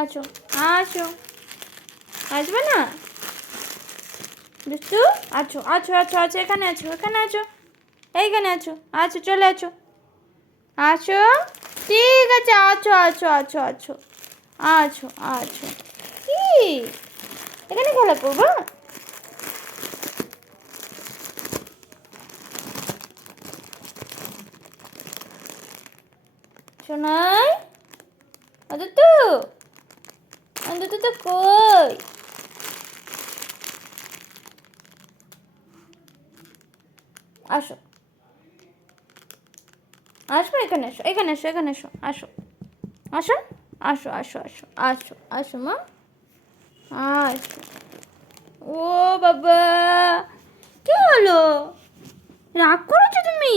আছো আছো, আসবে না দুষ্টু? আছো আছো আছো আছো, এখানে আছো, এখানে আছো, এইখানে আছো, আছো, চলে আছো, আছো, ঠিক আছে, আছো আছো আছো আছো আছো আছো। কি এখানে খেলা করবো? সোনাই, আদত আদত তো কই? আসো, আসবে, এখানে এসো, এখানে এসো, এখানে এসো, আসো, আসো, আসো আসো আসো আসো আসো মা, আসো। ও বাবা, কি হলো? রাগ করেছো তুমি?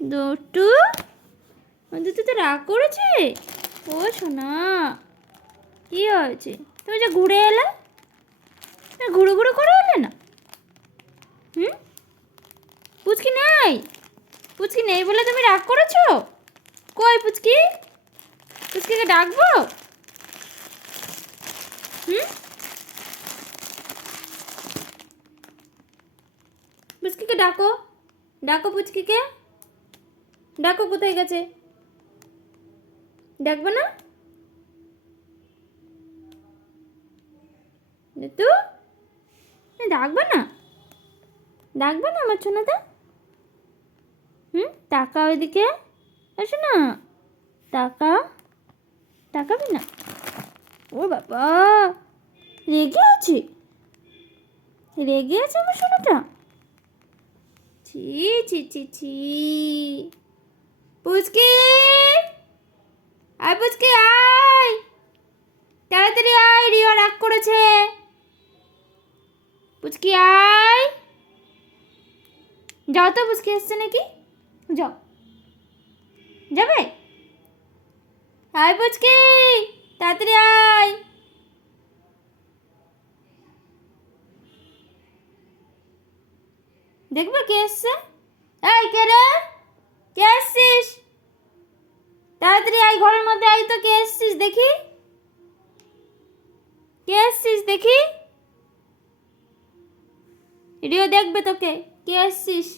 দুষ্টু, দুটো তো রাগ করেছে। ও সোনা, কি হয়েছে? তুমি যে ঘুরে এলে, ঘুরু ঘুরু করে এলে না? হুম, পুচকি নেই? পুচকি নেই বলে তুমি রাগ করেছো? কই পুচকি? পুচকিকে ডাকবো? হুম, পুচকিকে ডাকো, ডাকো পুচকিকে, ডাকো, কোথায় গেছে? ডাকবে না? তো ডাকবে না? ডাকবে না আমার সোনাটা? হুম, টাকা ওইদিকে, আসো না, টাকা, তাকাবি না? ও বাবা, রেগে আছে, রেগে আছে আমার সোনাটা। ছি ছি ছি ছি, পুচকি, আয় পুচকি আয়, তাড়াতাড়ি আয়, রিয়া রাগ করেছে। পুচকি আয়, যাও তো, পুচকি আসছে নাকি? যাও, যাবে? আয় পুচকি, তাড়াতাড়ি আয়। দেখবে কে এসছে? এই কে রে? কে আসছিস? তাড়াতাড়ি আয়, ঘরের মধ্যে আয় তো, কে আসছিস দেখি, কে আসছিস দেখি। রিও দেখবে তোকে, কে আসছিস?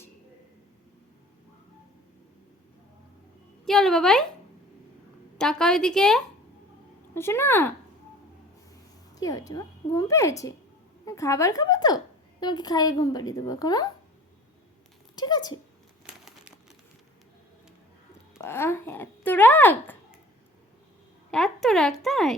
কি হলো বাবাই? টাকা ওইদিকে, আসো না। কি হয়েছে মা? ঘুম পেয়েছে? খাবার খাবো তো, তোমাকে খাইয়ে ঘুম পাড়িয়ে দেবো এখনো, ঠিক আছে? এত রাগ, এত রাগ তাই?